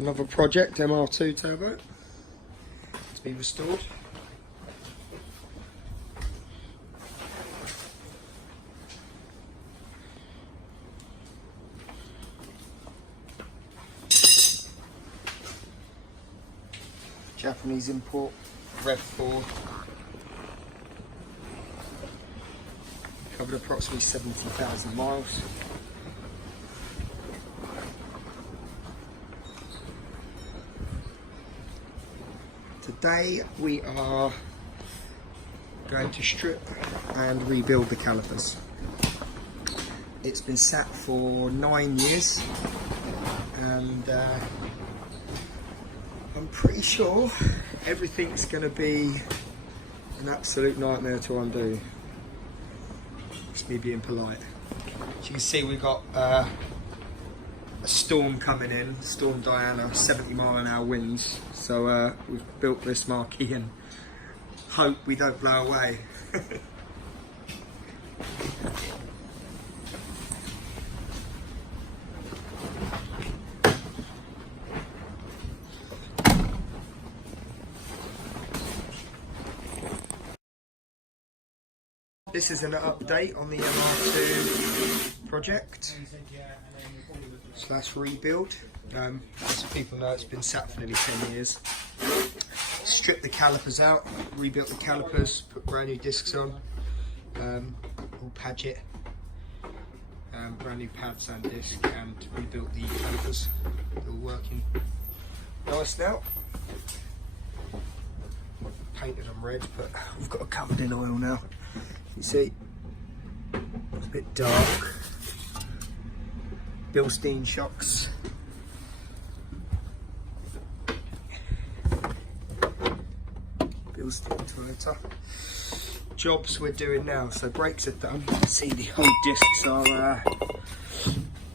Another project, MR2 turbo, to be restored. Japanese import, Rev 4. Covered approximately 70,000 miles. Today we are going to strip and rebuild the calipers. It's been sat for 9 years and I'm pretty sure everything's going to be an absolute nightmare to undo. It's me being polite. As you can see, we've got a storm coming in, Storm Diana, 70-mile-an-hour winds. So we've built this marquee and hope we don't blow away. This is an update on the MR2 project / rebuild. As people know, it's been sat for nearly 10 years. Stripped the calipers out, rebuilt the calipers, put brand new discs on, all Padgett, brand new pads and disc, and rebuilt the calipers. They're all working nice now. Painted them red, but we've got it covered in oil now. You see, it's a bit dark. Bilstein shocks. Bilstein Toyota. Jobs we're doing now. So brakes are done. You can see the old discs are,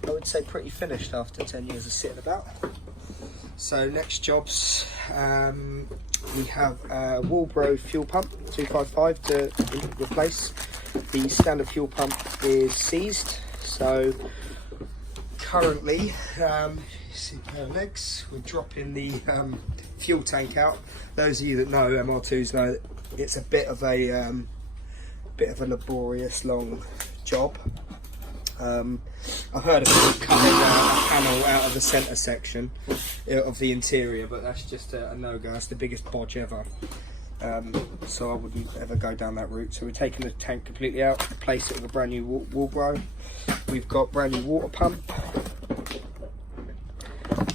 I would say, pretty finished after 10 years of sitting about. So next jobs, we have a Walbro fuel pump 255 to replace. The standard fuel pump is seized, so currently, see a pair of legs, we're dropping the fuel tank out. Those of you that know MR2s know it's a bit of a laborious long job. I've heard of people cutting a panel out of the centre section of the interior, but that's just a no-go. That's the biggest bodge ever. So I wouldn't ever go down that route. So we're taking the tank completely out, replace it with a brand new Walbro. We've got brand new water pump,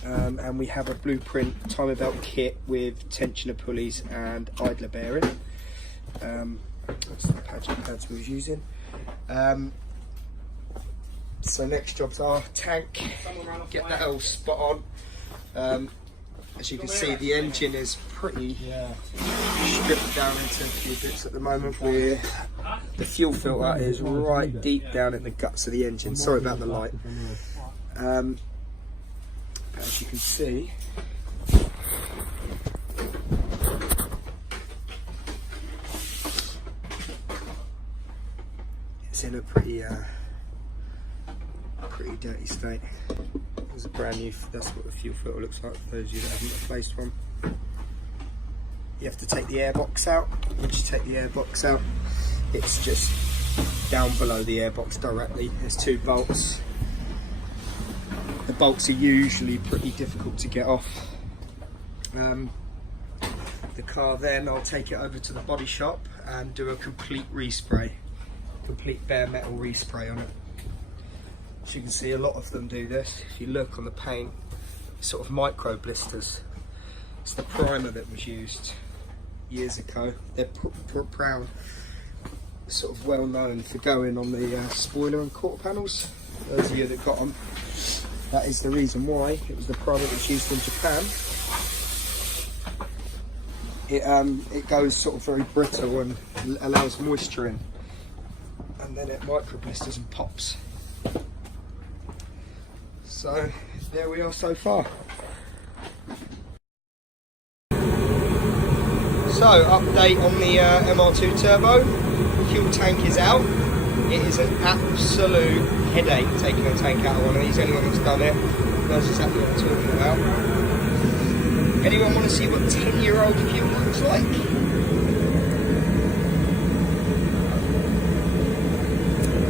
and we have a blueprint timer belt kit with tensioner pulleys and idler bearing. That's the Padgett pads we was using. So next jobs are tank, get that all spot on. As you can see, the engine is pretty stripped down into a few bits at the moment. Where the fuel filter is right deep down in the guts of the engine. Sorry about the light. But as you can see, it's in a pretty dirty state. There's a brand new, that's what the fuel filter looks like for those of you that haven't replaced one. You have to take the airbox out. Once you take the airbox out, it's just down below the airbox directly. There's 2 bolts. The bolts are usually pretty difficult to get off. The car then, I'll take it over to the body shop and do a complete respray. Complete bare metal respray on it. As you can see, a lot of them do this. If you look on the paint, sort of micro blisters. It's the primer that was used years ago. They're proud, sort of well known for going on the spoiler and quarter panels. Those of you that got them, that is the reason why. It was the primer that was used in Japan. It goes sort of very brittle and allows moisture in, and then it micro blisters and pops. So there we are so far. So update on the MR2 turbo. Fuel tank is out. It is an absolute headache taking a tank out of one of these. Anyone that's done it knows exactly what I'm talking about. Anyone want to see what 10-year-old fuel looks like?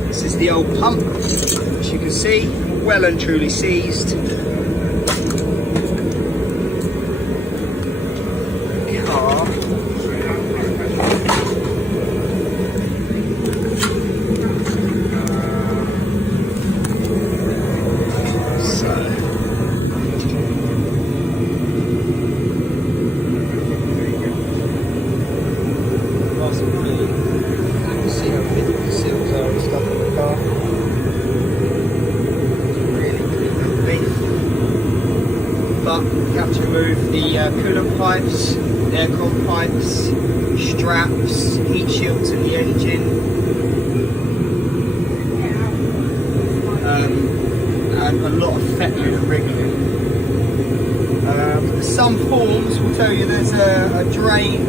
This is the old pump, as you can see, well and truly seized. Car. But you have to remove the coolant pipes, aircon pipes, straps, heat shields in the engine, and a lot of fettling and wriggling. Some forms will tell you there's a drain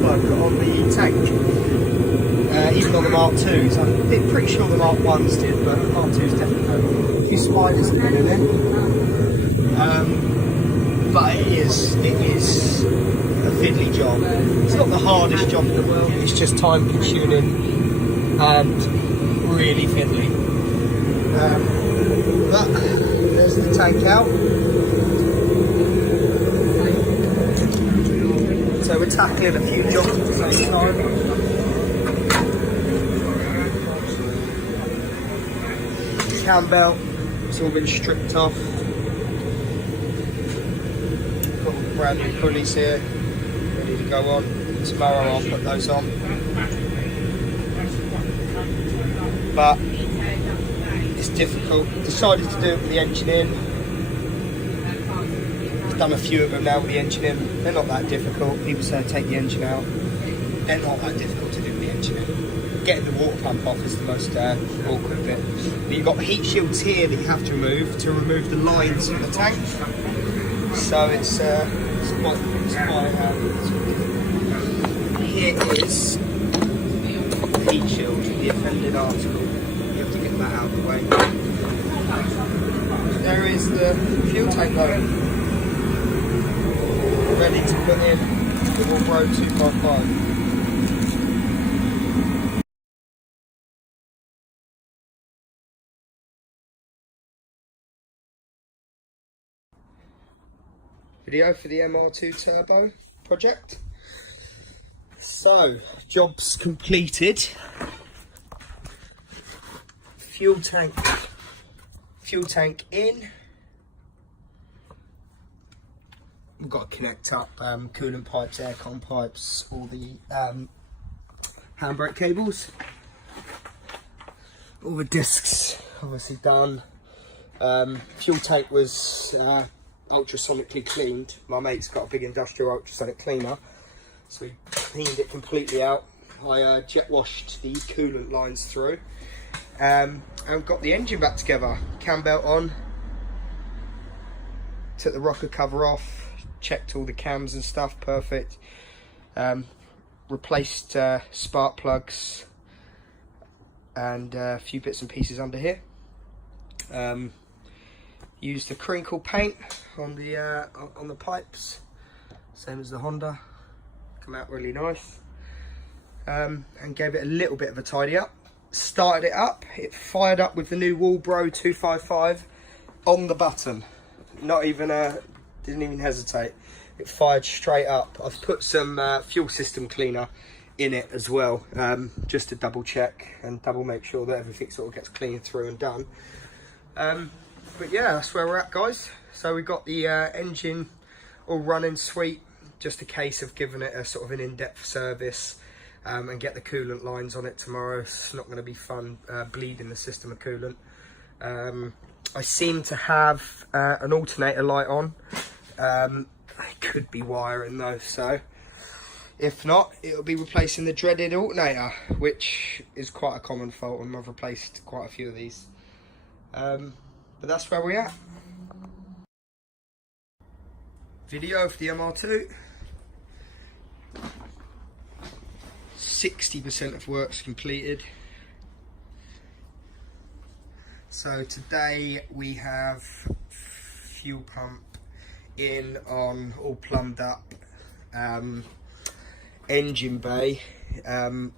plug on the tank, even on the MR2s. I'm pretty sure the Mark 1s did, but the Mark 2s definitely don't. A few spiders have been in it. But it is a fiddly job. It's not the hardest job in the world, it's just time consuming and really fiddly. But there's the tank out. So we're tackling a few jobs at the same time. Cam belt, it's all been stripped off. Got all the brand new pulleys here, ready to go on. Tomorrow I'll put those on. But it's difficult. Decided to do it with the engine in. Done a few of them now with the engine in. They're not that difficult. People say take the engine out. They're not that difficult to do with the engine in. Getting the water pump off is the most awkward bit. But you've got heat shields here that you have to remove the lines in the tank. So it's quite here is the heat shield, the offended article. You have to get that out of the way. There is the fuel tank though. Ready to put in the Walbro 255. Video for the MR2 turbo project. So, job's completed. Fuel tank in. We've got to connect up coolant pipes, aircon pipes, all the handbrake cables. All the discs obviously done. Fuel tank was ultrasonically cleaned. My mate's got a big industrial ultrasonic cleaner, so we cleaned it completely out. I jet washed the coolant lines through, and got the engine back together. Cam belt on, took the rocker cover off, checked all the cams and stuff, perfect. Replaced spark plugs and a few bits and pieces under here. Used the crinkle paint on the pipes, same as the Honda. Come out really nice. And gave it a little bit of a tidy up. Started it up. It fired up with the new Walbro 255 on the button. Not even didn't even hesitate. It fired straight up. I've put some fuel system cleaner in it as well, just to double check and double make sure that everything sort of gets cleaned through and done. But yeah, that's where we're at, guys. So we got the engine all running sweet. Just a case of giving it a sort of an in-depth service and get the coolant lines on it tomorrow. It's not going to be fun bleeding the system of coolant. I seem to have an alternator light on. It could be wiring though, so if not, it'll be replacing the dreaded alternator, which is quite a common fault, and I've replaced quite a few of these. But that's where we're at. Video for the MR2. 60% of work's completed. So today we have fuel pump in on all plumbed up. Engine bay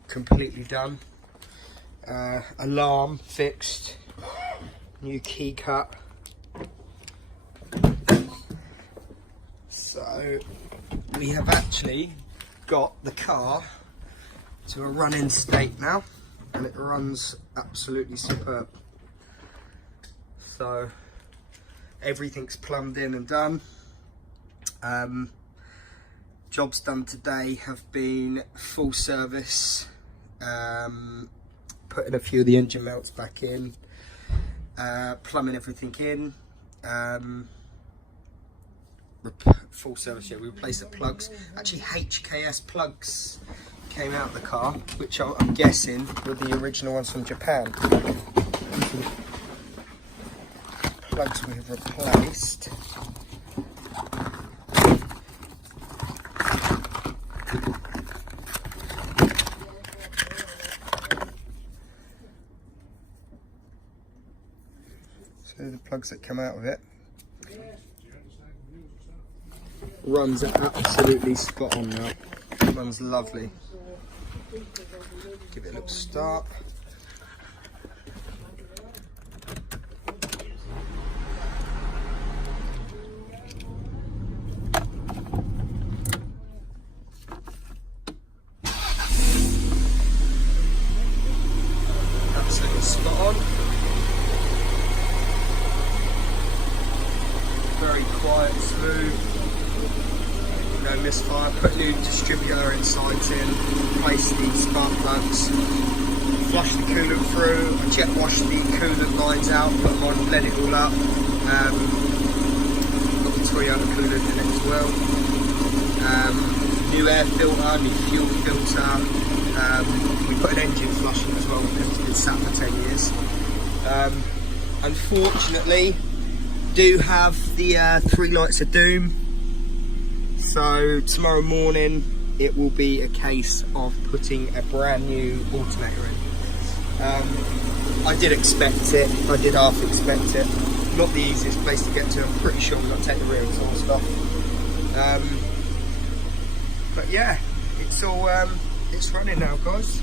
completely done. Alarm fixed. New key cut. So we have actually got the car to a running state now, and it runs absolutely superb. So everything's plumbed in and done. Jobs done today have been full service, putting a few of the engine melts back in, plumbing everything in, full service. Yeah, we replaced the plugs. Actually, HKS plugs came out of the car, which I'm guessing were the original ones from Japan. Plugs we have replaced. So the plugs that come out of it. Runs absolutely spot on now. Runs lovely. Give it a little start. Absolutely spot on. Very quiet, smooth. No misfire. Put new distributor insides in, replace the spark plugs, flush the coolant through, I jet wash the coolant lines out, put them on, blend it all up. Got the Toyota coolant in it as well. New air filter, new fuel filter. We put an engine flush in as well because it's been sat for 10 years. Unfortunately, do have the 3 lights of doom. So tomorrow morning it will be a case of putting a brand new alternator in. I did expect it, I did half expect it. Not the easiest place to get to, I'm pretty sure I'm going to take the reels and stuff. But yeah, it's all it's running now, guys.